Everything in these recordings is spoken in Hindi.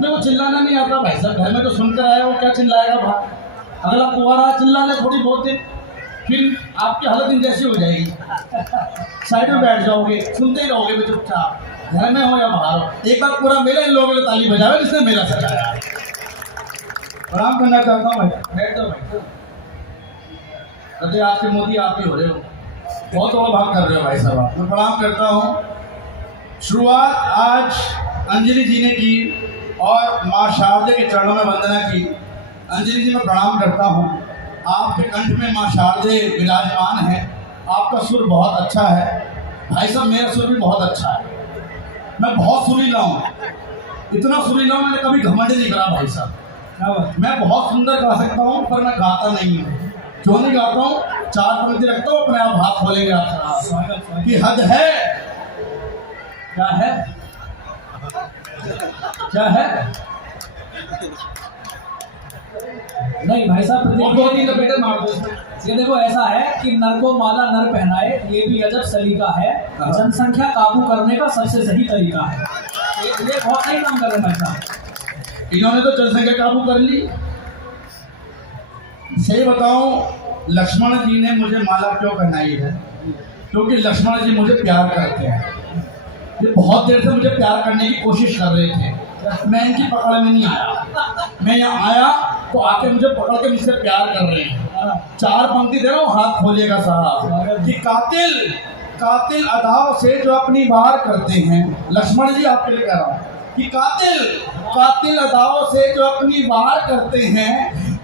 अपने को चिल्लाना नहीं आता भाई साहब, घर में तो सुनकर आया वो क्या चिल्लाएगा बाहर। अगला कुंवारा चिल्ला ले थोड़ी बहुत दिन, फिर आपकी हालत इन जैसी हो जाएगी, साइड में बैठ जाओगे, सुनते ही रहोगे भी चुपचाप, घर में हो या बाहर हो। एक बार पूरा मेला इन लोगों ने ताली बजावे जिसने मेला सजाया। प्रणाम करना चाहता हूँ भाई, बैठ जाओ भाई। आज के मोदी आप ही हो रहे हो, बहुत बड़ा भाग कर रहे हो भाई साहब। मैं प्रणाम करता हूँ। शुरुआत आज अंजलि जी ने की और माँ शारदे के चरणों में वंदना की। अंजलि जी मैं प्रणाम करता हूँ, आपके कंठ में माँ शारदे विराजमान है, आपका सुर बहुत अच्छा है। भाई साहब मेरा सुर भी बहुत अच्छा है, मैं बहुत सुरीला हूँ, इतना सुरीला हूँ मैंने कभी घमंड नहीं करा भाई साहब। मैं बहुत सुंदर गा सकता हूँ पर मैं गाता नहीं हूँ। क्यों नहीं गाता हूँ? 4 पंक्ति रखता हूँ, अपने आप हाथ खोलेंगे आप कि हद है। क्या है? क्या है? नहीं भाई साहब, तो बेटे मार दो। ये देखो ऐसा है कि नर को माला नर पहनाए, ये भी अजब सलीका है। जनसंख्या काबू करने का सबसे सही तरीका है। ये बहुत सही काम कर रहे हैं भाई साहब। इन्होंने तो जनसंख्या काबू कर ली। सही बताऊं, लक्ष्मण जी ने मुझे माला क्यों पहनाई है? क्योंकि लक्ष्मण जी मुझे प्यार करते हैं। ये बहुत देर से मुझे प्यार करने की कोशिश कर रहे थे, मैं इनकी पकड़ में नहीं आया। मैं यहाँ आया तो आके मुझे पकड़ के मुझसे प्यार कर रहे हैं। 4 पंक्ति दे रहा हूँ, हाथ खोलिएगा साहब कि कातिल कातिल अदाओं से जो अपनी वार करते हैं। लक्ष्मण जी आपके लिए कह रहा हूँ कि कातिल कातिल अदाओं से जो अपनी वार करते हैं,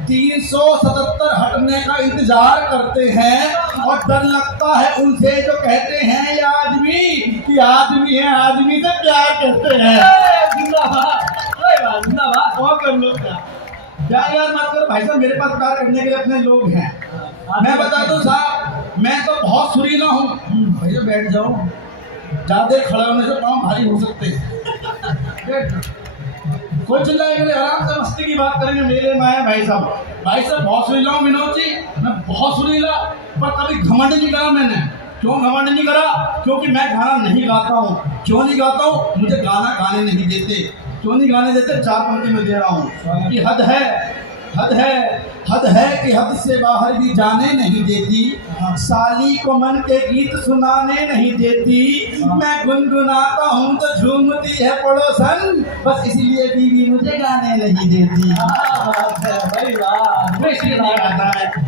377 हटने का इंतजार करते हैं और डर लगता है उनसे जो कहते हैं ये आदमी कि आदमी है, आदमी से प्यार करते हैं। जिंदाबाद। और कर लो क्या यार मत करो भाई साहब, मेरे पास प्यार करने के लिए अपने लोग हैं। मैं बता दूं साहब, मैं तो बहुत सुरीला हूँ। भैया बैठ जाओ, ज्यादा खड़े होने से पाँव भारी हो सकते हैं। कोई चिल्लाएगा नहीं, आराम से मस्ती की बात करेंगे। मेले में आए भाई साहब, भाई साहब बहुत सुरीला हूँ विनोद जी, मैं बहुत सुरीला, पर कभी घमंड नहीं करा मैंने। क्यों घमंड नहीं करा? क्योंकि मैं गाना नहीं गाता हूँ। क्यों नहीं गाता हूँ? मुझे गाना गाने नहीं देते। क्यों नहीं गाने देते? 4 पंक्ति में दे रहा हूँ कि हद है, हद है, हद है कि हद से बाहर भी जाने नहीं देती, साली को मन के गीत सुनाने नहीं देती। मैं गुनगुनाता हूँ तो झूमती है पड़ोसन, बस इसलिए बीवी मुझे गाने नहीं देती।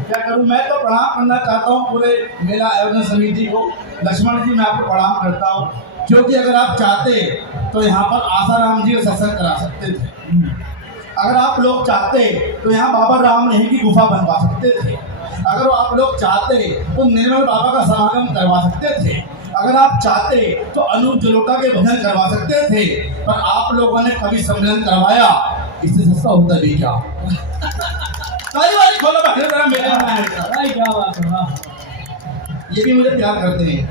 क्या करूँ? मैं तो प्रणाम करना चाहता हूँ पूरे मेला आयोजन समिति को। लक्ष्मण जी मैं आपको प्रणाम करता हूँ, क्योंकि अगर आप चाहते तो यहाँ पर आसाराम जी का सत्संग करा सकते थे। अगर आप लोग चाहते तो यहाँ बाबा राम नहीं की गुफा बनवा सकते थे। अगर आप लोग चाहते तो निर्मल बाबा का समागम करवा सकते थे। अगर आप चाहते तो अनूप जलोटा के भजन करवा सकते थे। पर आप लोगों ने कभी सम्मेलन करवाया, इससे सस्ता होता भी क्या? सारी बारी खोलो मेरे में। क्या बात है, ये भी मुझे प्यार करते हैं।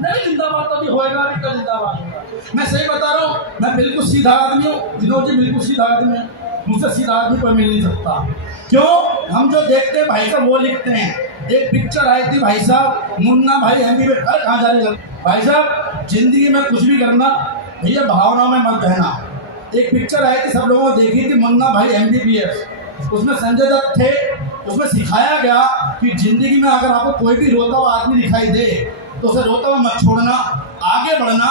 नहीं जिंदाबाद तो भी होएगा, अभी तो जिंदाबाद होगा। मैं सही बता रहा हूँ, मैं बिल्कुल सीधा आदमी हूँ। विनोद जी बिल्कुल सीधा आदमी है, मुझसे सीधा आदमी कोई मिल नहीं सकता। क्यों? हम जो देखते हैं भाई साहब वो लिखते हैं। एक पिक्चर आई थी भाई साहब, मुन्ना भाई MBBS। अरे कहाँ जा रहे भाई साहब? जिंदगी में कुछ भी करना भैया भावनाओं में मत बहना। एक पिक्चर आई थी, सब लोगों ने देखी थी, मुन्ना भाई MBBS। उसमें संजय दत्त थे। उसमें सिखाया गया कि जिंदगी में अगर आपको कोई भी रोता हुआ आदमी दिखाई दे तो उसे रोता हुआ मत छोड़ना, आगे बढ़ना,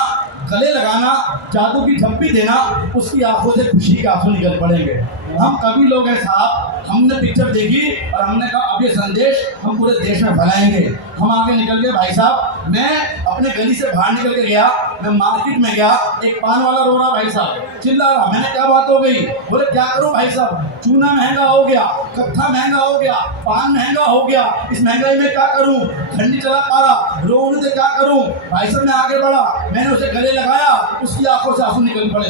गले लगाना, जादू की झप्पी देना, उसकी आंखों से खुशी के आंसू निकल पड़ेंगे। हम कभी लोग हैं साहब, हमने पिक्चर देखी और हमने कहा अब ये संदेश हम पूरे देश में फैलाएंगे। हम आगे निकल गए भाई साहब। मैं अपने गली से बाहर निकल के गया, मैं मार्केट में गया, एक पान वाला रो रहा भाई साहब, चिल्ला रहा। मैंने क्या बात हो गई? बोले क्या करूं भाई साहब, चूना महंगा हो गया, कत्था महंगा हो गया, पान महंगा हो गया, इस महंगाई में क्या करूं, घर नहीं चला पा रहा, रोने से क्या करूं? भाई साहब मैं आगे बढ़ा, मैंने उसे गले लगाया, उसकी आंखों से आंसू निकल पड़े।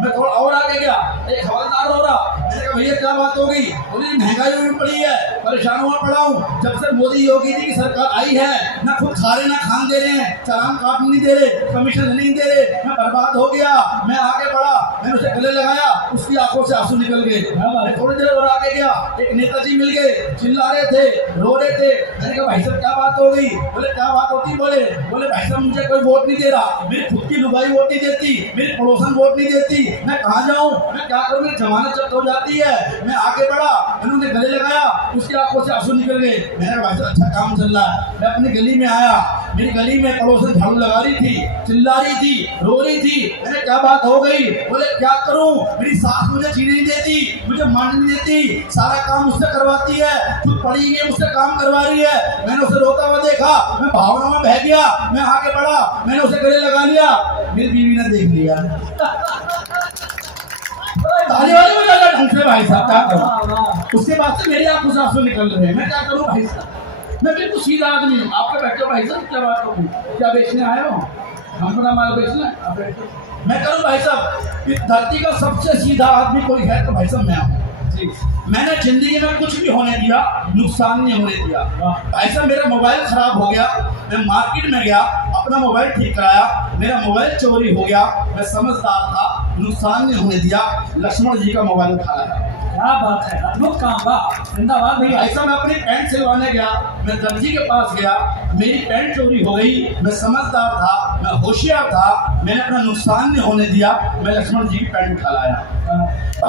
मैं थोड़ा और आगे गया, एक हवलदार रो रहा। मैंने कहा भैया क्या बात हो गई? बोली महंगाई हुई पड़ी है, परेशान हुआ पड़ा हूँ। जब से मोदी योगी जी की सरकार आई है, ना खुद खा रहे ना ध्यान दे रहे हैं, चालान काट नहीं दे रहे, कमीशन नहीं दे रहे, मैं बर्बाद हो गया। मैं आगे बढ़ा, मैंने उसे गले लगाया, उसकी आंखों से आंसू निकल गए। मैं थोड़ी देर और आगे गया, एक नेताजी मिल गए, चिल्ला रहे थे, रो रहे थे। मैंने कहा भाई साहब क्या बात हो गई? बोले क्या बात होती? बोले भाई साहब मुझे कोई वोट नहीं दे रहा, मेरी खुद की लुगाई वोट नहीं देती, मेरी पड़ोसन वोट नहीं देती, मैं कहाँ जाऊँ, मैं क्या करूँ, मेरी जमानत जब्त हो जाती है। मैं आगे बढ़ा, मैंने उन्हें गले लगाया, उसकी आंखों से आंसू निकल गए। मैंने कहा भाई साहब अच्छा काम चल रहा है। मैं अपनी गली में आया, मेरी गली में पड़ोसन झाड़ू लगा रही थी, चिल्ला रही थी, रो रही थी। मैंने क्या बात हो गई? बोले क्या करूं, मेरी सास मुझे जीने नहीं देती, मुझे मान नहीं देती, सारा काम मुझसे करवाती है, खुद पड़ी हुई है, मुझसे काम करवा रही है। मैंने उसे रोता हुआ देखा, मैं भावनाओं में बह गया, मैं आगे बढ़ा, मैंने उसे गले लगा लिया। मेरी बीवी ने देख लिया, ताली वाली में लगा ढंग से। भाई साहब क्या करूं? उसके बाद से मेरी आंखों से आंसू निकल रहे हैं। मैं क्या करूं भाई साहब? मैं बिल्कुल सीधा आदमी हूँ। आपके बैठे हो भाई साहब, क्या बात होगी? क्या बेचने आए हो? हमको ना माल बेचना है, आप बैठो। मैं करूँ भाई साहब, इस धरती का सबसे सीधा आदमी कोई है तो भाई साहब मैं हूँ। मैंने जिंदगी में कुछ भी होने दिया, नुकसान नहीं होने दिया। भाई साहब मेरा मोबाइल खराब हो गया, मैं मार्केट में गया, अपना मोबाइल ठीक कराया, मेरा मोबाइल चोरी हो गया, मैं समझदार था, नुकसान नहीं होने दिया, लक्ष्मण जी का मोबाइल उठा लाया। क्या बात है, अद्भुत काम बा, जिंदाबाद भैया। ऐसा मैं अपनी पैंट सिलवाने गया, मैं दर्जी के पास गया, मेरी पैंट चोरी हो गई, मैं समझदार था, मैं होशियार था, मैंने अपना नुकसान नहीं होने दिया, मैं लक्ष्मण जी की पैंट उठा लाया।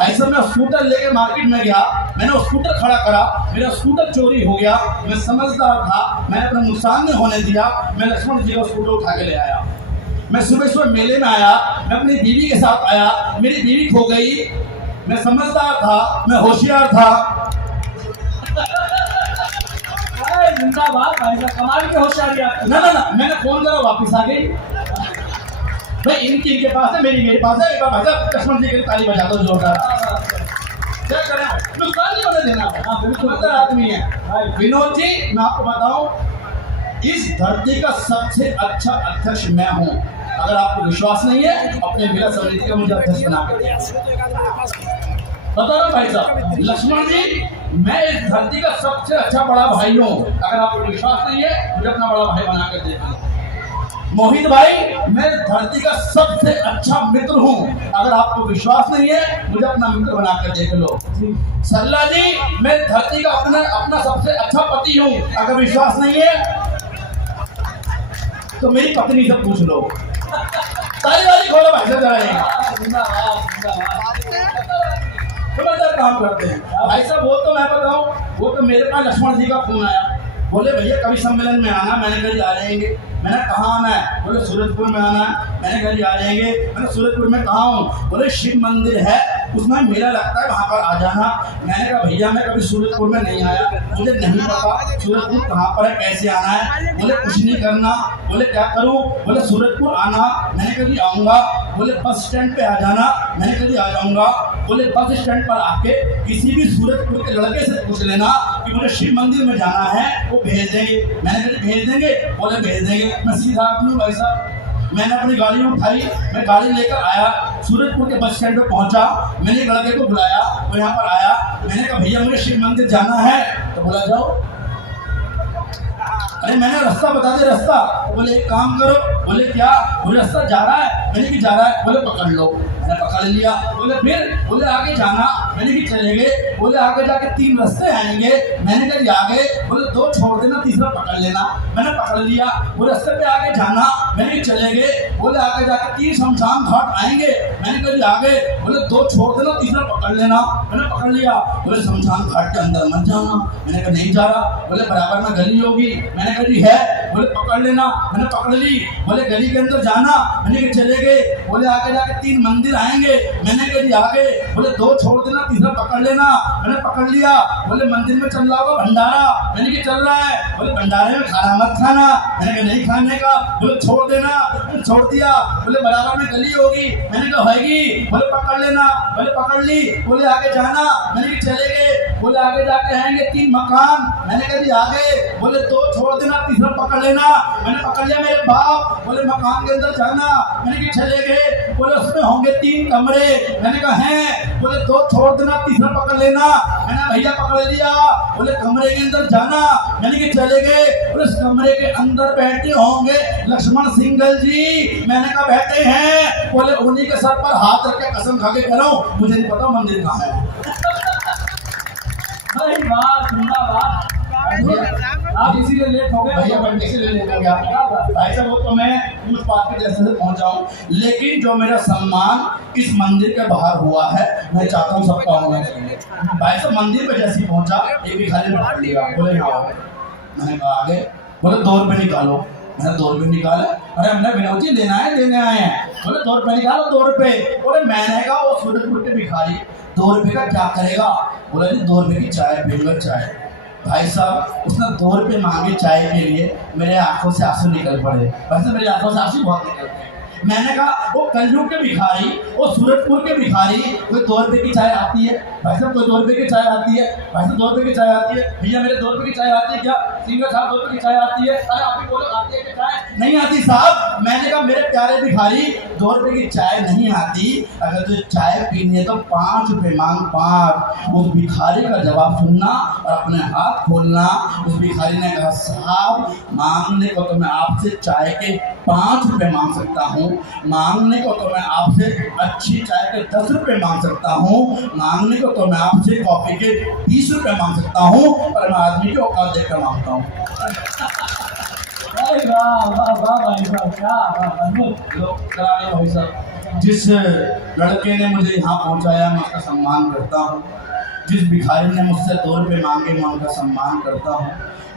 ऐसा मैं स्कूटर लेके मार्केट में गया, मैंने वो स्कूटर खड़ा करा, मेरा स्कूटर चोरी हो गया, मैं समझदार था, मैंने अपना नुकसान नहीं होने दिया, मैं लक्ष्मण जी का स्कूटर उठा के ले आया। मैं सुबह सुबह मेले में आया, मैं अपनी बीवी के साथ आया, मेरी बीवी खो गई, मैं समझदार था, मैं होशियार था। जिंदाबाद भाई साहब, कमाल की होशियारी आपकी। ना मैंने फोन करा, वापस आ गई। भाई इनके पास है, मेरे पास है। एक बार भाई साहब लक्ष्मण जी की ताली बजा दो जोरदार। क्या करें, नुकसान नहीं होने देना। हाँ बिल्कुल, समझदार आदमी है। विनोद जी मैं आपको बताऊं, इस धरती का सबसे अच्छा अध्यक्ष मैं हूँ। अगर आपको विश्वास नहीं है, अपने जिला समिति का मुझे अध्यक्ष बना कर बता रहा भाई साहब। लक्ष्मण जी मैं इस धरती का सबसे अच्छा बड़ा भाई हूँ। अगर आपको विश्वास नहीं है, मुझे अपना बड़ा भाई बना कर देखिए। मोहित भाई मैं इस धरती का सबसे अच्छा मित्र हूँ। अगर आपको विश्वास नहीं है, मुझे अपना मित्र बना कर देख लो। सरला जी मैं इस धरती का अपना सबसे अच्छा पति हूँ। अगर विश्वास नहीं है तो मेरी पत्नी से पूछ लो। ताली वाली खोलो भाई साहब, समझदार काम करते हैं भाई साहब। वो तो मैं बताऊं, वो तो मेरे पास लक्ष्मण जी का फोन आया, बोले भैया कवि सम्मेलन में आना। मैंने कहा आ जाएंगे। मैंने कहाँ आना है? बोले सूरजपुर में आना है। मैंने कहा आ जाएंगे। मैंने सूरजपुर में कहाँ हूँ? बोले शिव मंदिर है, उसमें मेला लगता है, वहाँ पर आ जाना। मैंने कहा भैया मैं कभी सूरजपुर में नहीं आया, मुझे नहीं पता सूरजपुर कहाँ पर है, कैसे आना है। बोले कुछ नहीं करना। बोले क्या करूँ? बोले सूरजपुर आना। मैंने कभी आऊँगा। बोले बस स्टैंड पे आ जाना। मैंने कभी आ जाऊँगा। बोले बस स्टैंड पर आके किसी भी सूरजपुर के लड़के से पूछ लेना कि मुझे शिव मंदिर में जाना है, वो भेज देंगे। मैंने कहा भेज देंगे? बोले भेज देंगे। मैं सीधा आदमी हूँ भाई साहब। मैंने अपनी गाड़ी उठाई, मैं गाड़ी लेकर आया, सूरजपुर के बस स्टैंड पे पहुंचा। मैंने लड़के को बुलाया, वो यहाँ पर आया। मैंने कहा भैया मुझे शिव मंदिर जाना है। तो बोला जाओ। अरे मैंने रास्ता बता दे रास्ता। तो बोले एक काम करो। बोले क्या? बोले रास्ता जा रहा है। मैंने कि जा रहा है। बोले पकड़ लो। मैंने पकड़ लिया। बोले फिर? बोले आगे जाना। मैंने कि चले गए। बोले आगे जाके 3 रास्ते आएंगे। मैंने कहा आगे। बोले 2 छोड़ देना, तीसरा पकड़ लेना। मैंने पकड़ लिया। वो रास्ते पे आगे जाना। मैंने कि चले गए। बोले आगे जाके 3 शमशान घाट आएंगे। मैंने कहा आगे। बोले 2 छोड़ देना, तीसरा पकड़ लेना। मैंने पकड़ लिया। बोले शमशान घाट के अंदर मत जाना। मैंने कहा नहीं जा रहा। बोले बराबर में गली होगी। मैंने कहा है। बोले पकड़ लेना। मैंने पकड़ ली। बोले गली के अंदर जाना। मैंने कहा चले गए। बोले आगे जाके 3 मंदिर आएंगे। मैंने कहा आगे। बोले 2 छोड़ देना, तीसरा पकड़ लेना। मैंने पकड़ लिया। बोले मंदिर में चल रहा होगा भंडारा। मैंने कहा चल रहा है। बोले भंडारे में खाना मत खाना। मैंने कहा नहीं खाने का। बोले छोड़ देना। मैंने छोड़ दिया। बोले बराबर में गली होगी। मैंने कहा होगी। बोले पकड़ लेना। बोले पकड़ ली। बोले आगे जाना। मैंने कहा चले गए। बोले आगे जाके आएंगे 3 मकान। मैंने कहा आगे। बोले 2 छोड़ देना, तीसरा पकड़ लेना। मैंने पकड़ लिया मेरे बाप। बोले मकान के अंदर जाना। मैंने कि चले गए, बोले उसमें होंगे 3 कमरे। मैंने कहा हैं? बोले 2 छोड़ देना, तीसरा पकड़ लेना। मैंने भैया पकड़ लिया। बोले कमरे के अंदर जाना। मैंने कि चले गए। बोले उस कमरे के अंदर बैठे होंगे लक्ष्मण सिंगल जी। मैंने कहा बैठे हैं। बोले उन्हीं के सर पर हाथ रख के कसम खा के कह रहा हूं, मुझे नहीं पता मंदिर कहाँ है। भाई वाह, जिंदाबाद। आप इसीलिए लेट हो गए भैया मैं कैसे ले लेता गया भाई साहब, वो तो मैं उस बात के जैसे से पहुंचा हूं, लेकिन जो मेरा सम्मान इस मंदिर के बाहर हुआ है, मैं चाहता हूं सबका होना चाहिए। भाई साहब मंदिर पे जैसे ही पहुंचा, एक भिखारी ने पकड़ लिया। बोले यहाँ आओ। मैंने कहा आगे। बोले 2 रुपये निकालो। मैंने 2 रुपये निकाले। अरे हमने विनोद जी लेना है, देने आए हैं। बोले 2 रुपये निकालो, 2 रुपये। बोले मैंने कहा वो सूरजपुर के भिखारी 2 रुपये का क्या करेगा? बोला जी 2 रुपये की चाय पीऊंगा। चाय भाई साहब उसने 2 रुपये मांगे चाय के लिए, मेरे आंखों से आंसू निकल पड़े। वैसे मेरी आंखों से आंसू बहुत निकलते हैं। मैंने कहा वो कलयुग के भिखारी, वो सूरजपुर के भिखारी, कोई 2 रुपये की चाय आती है? भाई साहब कोई 2 रुपये की चाय आती है? भाई साहब 2 रुपये की चाय आती है? भैया मेरे 2 रुपये की चाय आती है क्या? सिंगर साहब 2 रुपये की चाय आती है? अरे आप ही बोलो आती है कि चाय नहीं आती साहब? मैंने कहा मेरे प्यारे भिखारी 2 रुपये की चाय नहीं आती, अगर तुझे चाय पीनी है तो 5 रुपये मांग, 5। उस भिखारी का जवाब सुनना और अपने हाथ खोलना। उस भिखारी ने कहा साहब मांगने को तो मैं आपसे चाय के 5 रुपये मांग सकता हूँ, मांगने को तो मैं आपसे अच्छी चाय के 10 रुपये मांग सकता हूँ, मांगने को तो मैं आपसे कॉफी के 20 रुपये मांग सकता हूँ, पर मैं आदमी की औकात देखकर मांगता हूँ। भाई वाह वाह वाह भाई साहब, क्या अद्भुत लोग करा रहे भाई साहब। जिस लड़के ने मुझे यहाँ पहुँचाया मैं उसका सम्मान करता हूँ। जिस भिखारी ने मुझसे 2 रुपये मांगे मैं उनका सम्मान करता हूँ।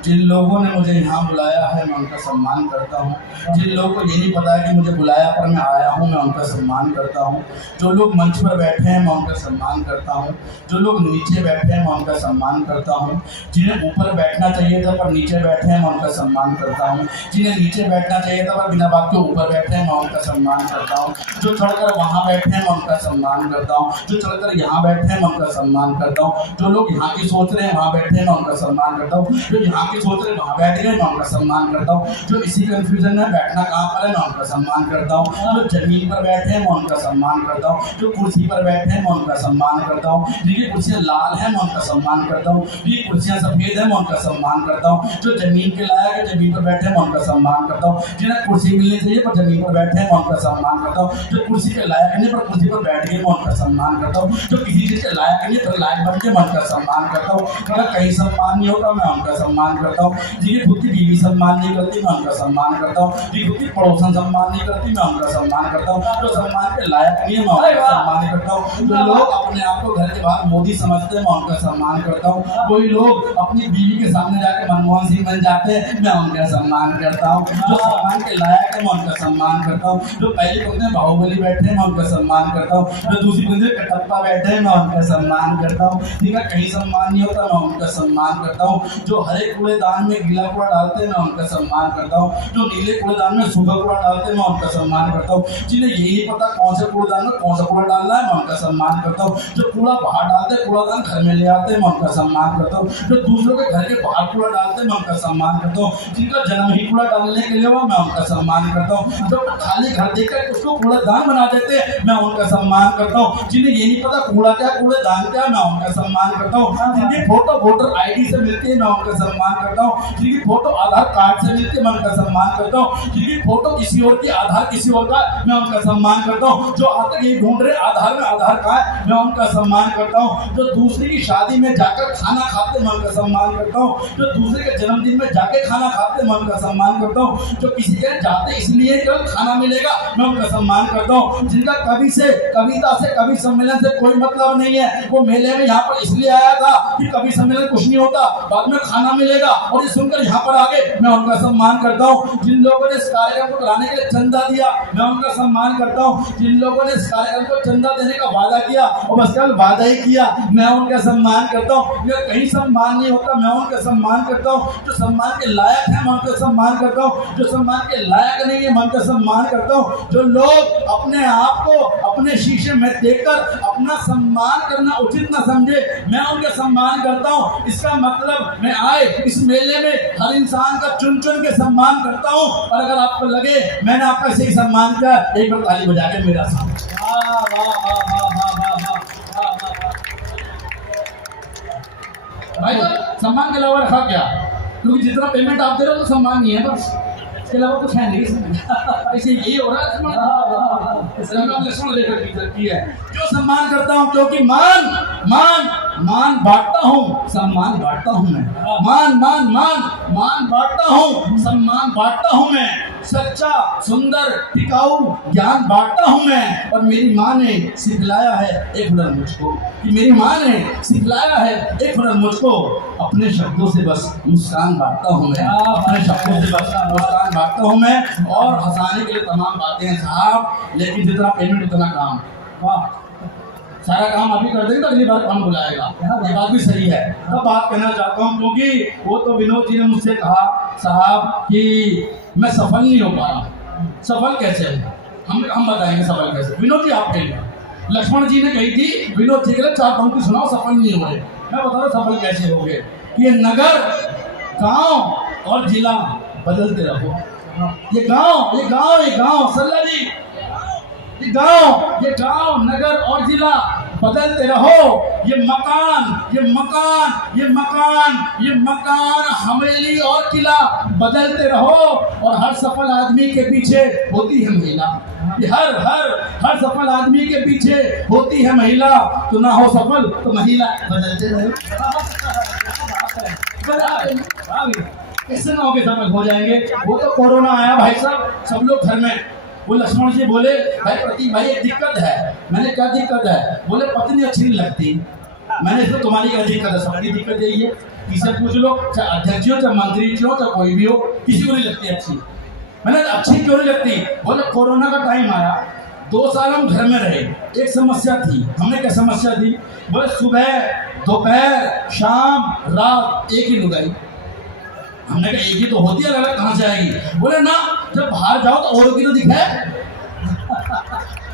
जिन लोगों ने मुझे यहाँ बुलाया है मैं उनका सम्मान करता हूँ। जिन लोगों को ये नहीं पता है कि मुझे बुलाया पर मैं आया हूँ, मैं उनका सम्मान करता हूँ। जो लोग मंच पर बैठे हैं मैं उनका सम्मान करता हूँ। जो लोग नीचे बैठे हैं मैं उनका सम्मान करता हूँ। जिन्हें ऊपर बैठना चाहिए था पर नीचे बैठे हैं मैं उनका सम्मान करता हूँ। जिन्हें नीचे बैठना चाहिए था पर बिना बात के ऊपर बैठे हैं मैं उनका सम्मान करता हूँ। जो चढ़कर वहाँ बैठे हैं मैं उनका सम्मान करता हूँ। जो चढ़कर यहाँ बैठे हैं मैं उनका सम्मान करता हूँ। जो लोग यहाँ की सोच रहे हैं वहाँ बैठे हैं मैं उनका सम्मान करता हूँ। जो यहाँ की सोच रहे वहाँ बैठ गए मैं उनका सम्मान करता हूँ। जो इसी कंफ्यूजन में बैठना कहाँ पर है मैं उनका सम्मान करता हूँ। जो जमीन पर बैठे हैं मैं उनका सम्मान करता हूँ। जो कुर्सी पर बैठे हैं मैं उनका सम्मान करता हूँ। जिनकी कुर्सियाँ लाल हैं मैं उनका सम्मान करता हूँ। जिनकी कुर्सियाँ सफेद हैं मैं उनका सम्मान करता हूँ। जो जमीन के लायक है जमीन पर बैठे हैं मैं उनका सम्मान करता हूँ। जिन्हें कुर्सी मिलनी चाहिए पर जमीन पर बैठे हैं मैं उनका सम्मान करता हूँ। जो कुर्सी के लायक नहीं पर कुर्सी पर बैठ गए मैं उनका सम्मान करता हूँ। जो किसी चीज़ के लायक नहीं पर लायक बन के मैं उनका सम्मान करता हूँ। अगर कहीं सम्मान नहीं होगा मैं उनका सम्मान करता हूँ। जिनकी खुद की बीवी सम्मान नहीं करती मैं उनका सम्मान करता हूँ। जिनकी खुद की पड़ोसन सम्मान नहीं करती मैं उनका सम्मान करता हूँ। जो सम्मान के लायक नहीं है मैं उनका सम्मान करता हूँ। जो लोग अपने आप को घर के बाहर मोदी समझते हैं मैं उनका सम्मान करता हूँ। कोई लोग अपनी बीवी के सामने जाकर मनमोहन सिंह बन जाते हैं मैं उनका सम्मान करता हूँ। जो सम्मान के लायक है मैं उनका सम्मान करता हूँ। जो पहली पंक्ति में बाहुबली बैठे हैं मैं उनका सम्मान करता हूँ। जो दूसरी पंक्ति में कटप्पा बैठे हैं मैं उनका सम्मान करता हूँ। ठीक है, कहीं सम्मान नहीं होता मैं उनका सम्मान करता हूँ। जो हरे कूड़ेदान में गीला कूड़ा डालते हैं मैं उनका सम्मान करता हूँ। जो नीले कूड़ेदान में सूखा कूड़ा डालते हैं मैं उनका सम्मान करता हूँ। जिन्हें ये नहीं पता कौन से कूड़ेदान में कौन सा कूड़ा डालना है मैं उनका सम्मान करता हूँ। जो कूड़ा बाहर डालते हैं कूड़ादान घर में ले आते हैं मैं उनका सम्मान करता हूँ। जो दूसरों के घर के बाहर कूड़ा डालते हैं मैं उनका सम्मान करता हूँ। जिनका जन्म ही कूड़ा डालने के लिए हुआ मैं उनका सम्मान करता हूँ। जो खाली घर देखकर उसको कूड़ेदान बना देते हैं मैं उनका सम्मान करता हूँ। जिन्हें ये नहीं पता कूड़ा क्या कूड़ेदान क्या मैं उनका सम्मान करता हूँ। जिनकी फोटो वोटर ID से मिलती है मैं उनका सम्मान करता हूँ। जिनकी फोटो आधार कार्ड से मिलती है मैं उनका सम्मान करता हूँ। जिनकी फोटो किसी और की आधार किसी और का मैं उनका सम्मान करता हूँ। जो आज तक ये ढूंढ रहे आधार में आधार का है मैं उनका सम्मान करता हूँ। जो दूसरे की शादी में जाकर खाना खाते मैं उनका सम्मान करता हूँ। जो दूसरे के जन्मदिन में जाके खाना खाते मैं उनका सम्मान करता हूँ। जो किसी के जाते इसलिए केवल खाना मिलेगा मैं उनका सम्मान करता हूँ। जिनका कवि से कविता से कवि सम्मेलन से कोई मतलब नहीं है, वो मेले में यहाँ पर इसलिए आया था कि कवि सम्मेलन कुछ नहीं होता, बाद में खाना मिलेगा, और ये सुनकर यहाँ पर आगे मैं उनका सम्मान करता हूँ। जिन लोगों ने इस कार्यक्रम को कराने के लिए चंदा दिया मैं उनका सम्मान करता हूँ। जिन लोगों ने इस कार्यक्रम को चंदा देने का वादा किया और बस केवल वादा ही किया मैं उनका सम्मान करता हूँ। यह कहीं सम्मान नहीं होता मैं उनका सम्मान करता हूँ। जो सम्मान के लायक है मैं उनका सम्मान करता हूँ। जो सम्मान के लायक नहीं है मैं उनका सम्मान करता हूँ। जो लोग अपने आप को अपने शीशे में देखकर अपना सम्मान करना उचित न समझे मैं उनका सम्मान करता हूँ। इसका मतलब मैं आए इस इस मेले में हर इंसान का चुन चुन के सम्मान करता हूँ। और अगर आपको लगे मैंने आपका सही सम्मान किया, एक बार ताली बजा के मेरा साथ। वाह वाह वाह वाह वाह वाह वाह वाह वाह। भाई साहब, सम्मान के अलावा रखा क्या? क्योंकि जितना पेमेंट आप दे रहे हो तो सम्मान ही है बस, इसके अलावा कुछ है नहीं इसमें। ऐसे यही हो रहा है सम्मान। लक्ष्मण रेखा की तरक्की है जो सम्मान करता हूँ, क्योंकि मान मान मान बांटता हूँ, सम्मान बांटता हूँ मैं। मान मान मान मान बांटता हूँ, सम्मान बांटता हूँ मैं। सच्चा सुंदर टिकाऊ ज्ञान बांटता हूँ मैं। और मेरी माँ ने सिखलाया है एक हुनर मुझको, कि मेरी माँ ने सिखलाया है एक हुनर मुझको। अपने शब्दों से बस मुस्कान बांटता हूँ मैं, अपने शब्दों से बस मुस्कान बांटता हूँ मैं। और हंसाने के लिए तमाम बातें हैं साहब, लेकिन जितना पेमेंट उतना काम। वाह, सारा काम अभी कर देंगे तो अगली बार कौन बुलाएगा? ये बात भी सही है। तो बात कहना चाहता हूँ, क्योंकि वो तो विनोद जी ने मुझसे कहा साहब कि मैं सफल नहीं हो पा रहा। सफल कैसे हो? हम बताएंगे सफल कैसे। विनोद जी आपके लिए, लक्ष्मण जी ने कही थी विनोद जी के लिए 4 पंक्ति सुनाओ, सफल नहीं हो रहे। मैं बता रहा हूँ सफल कैसे हो गए। ये नगर गांव और जिला बदलते रहो। ये गांव सल्ला जी, ये गांव नगर और जिला बदलते रहो। ये मकान हवेली और किला बदलते रहो। और हर सफल आदमी के पीछे होती है महिला। ये हर सफल आदमी के पीछे होती है महिला। तो ना हो सफल तो महिला बदलते रहो। कैसे ना होगे सफल हो जाएंगे? वो तो कोरोना आया भाई साहब, सब लोग घर में। वो लक्ष्मण जी बोले भाई प्रतीक भाई एक दिक्कत है। मैंने क्या दिक्कत है? बोले पत्नी अच्छी नहीं लगती। मैंने इसमें तुम्हारी क्या दिक्कत है? सबकी दिक्कत यही है, किसे पूछ लो, चाहे अध्यक्ष हो चाहे मंत्री हो चाहे कोई भी हो, किसी को नहीं लगती अच्छी। मैंने अच्छी क्यों नहीं लगती? बोले कोरोना का टाइम आया, 2 साल हम घर में रहे, एक समस्या थी। हमने क्या समस्या थी? बोले सुबह दोपहर शाम रात एक ही लुगाई। हमने कहा एक ही तो होती है, अलग कहाँ से आएगी? बोले ना, जब बाहर जाओ तो औरों की तो दिखाए,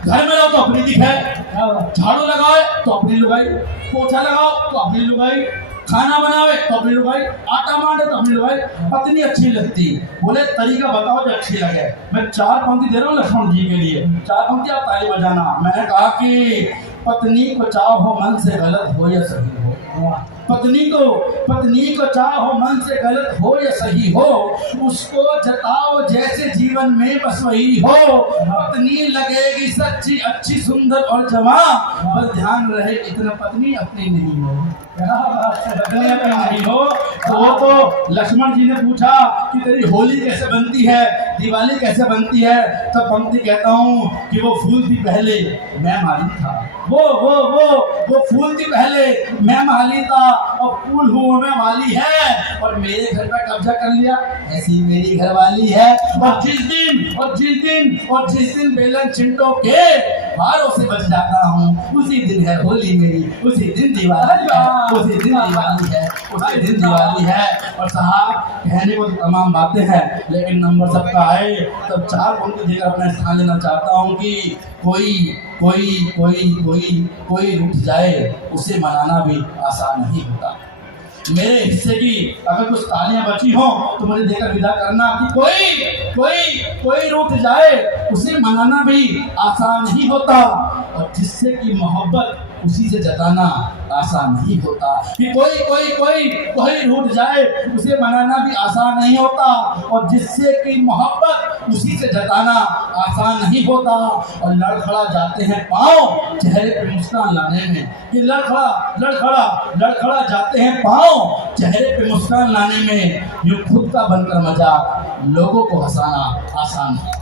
घर में रहो तो अपनी दिखाए। झाड़ू लगाओ तो अपनी लुगाई, पोछा लगाओ तो अपनी लुगाई, खाना बनावे तो अपनी लुगाई, आटा मांडे तो अपनी लुगाई। पत्नी अच्छी लगती। बोले तरीका बताओ जो अच्छी लगे। मैं 4 पंक्ति दे रहा हूँ लक्ष्मण जी के लिए, 4 पंक्ति आप ताली बजाना। मैंने कहा कि पत्नी को चाहो मन से गलत हो या सही हो, पत्नी को चाहो मन से गलत हो या सही हो, उसको जताओ जैसे जीवन में बस वही हो। पत्नी लगेगी सच्ची अच्छी सुंदर और जवान, बस ध्यान रहे इतना पत्नी अपनी नहीं हो। नहीं हो तो वो तो लक्ष्मण जी ने पूछा कि तेरी होली कैसे बनती है, दिवाली कैसे बनती है? तब पंक्ति कहता हूँ कि वो फूल थी पहले मैं माली था, वो फूल थी पहले मैं माली था, और फूल हूँ मैं माली है, और मेरे घर पर कब्जा कर लिया ऐसी मेरी घरवाली है। और जिस दिन बेलन चिंटो के हारों से बच जाता हूँ, उसी दिन है होली मेरी, उसी दिन दिवाली है। और साहब कहने को तो तमाम बातें हैं, लेकिन नंबर सबका आए तब 4 पंक्ति देकर अपना स्थान लेना चाहता हूँ कि कोई रूठ जाए उसे मनाना भी आसान नहीं होता। मेरे हिस्से की अगर कुछ तालियां बची हो तो मुझे देकर विदा करना कि कोई रूठ जाए उसे मनाना भी आसान नहीं होता। और जिससे की मोहब्बत उसी से जताना आसान नहीं होता। कि कोई रूठ जाए उसे मनाना भी आसान नहीं होता। और जिससे की मोहब्बत उसी से जताना आसान नहीं होता। और लड़खड़ा जाते हैं पाँव चेहरे पे मुस्कान लाने में, कि लड़खड़ा जाते हैं पाँव चेहरे पे मुस्कान लाने में। यूं खुद का बनकर मजाक लोगों को हंसाना आसान है।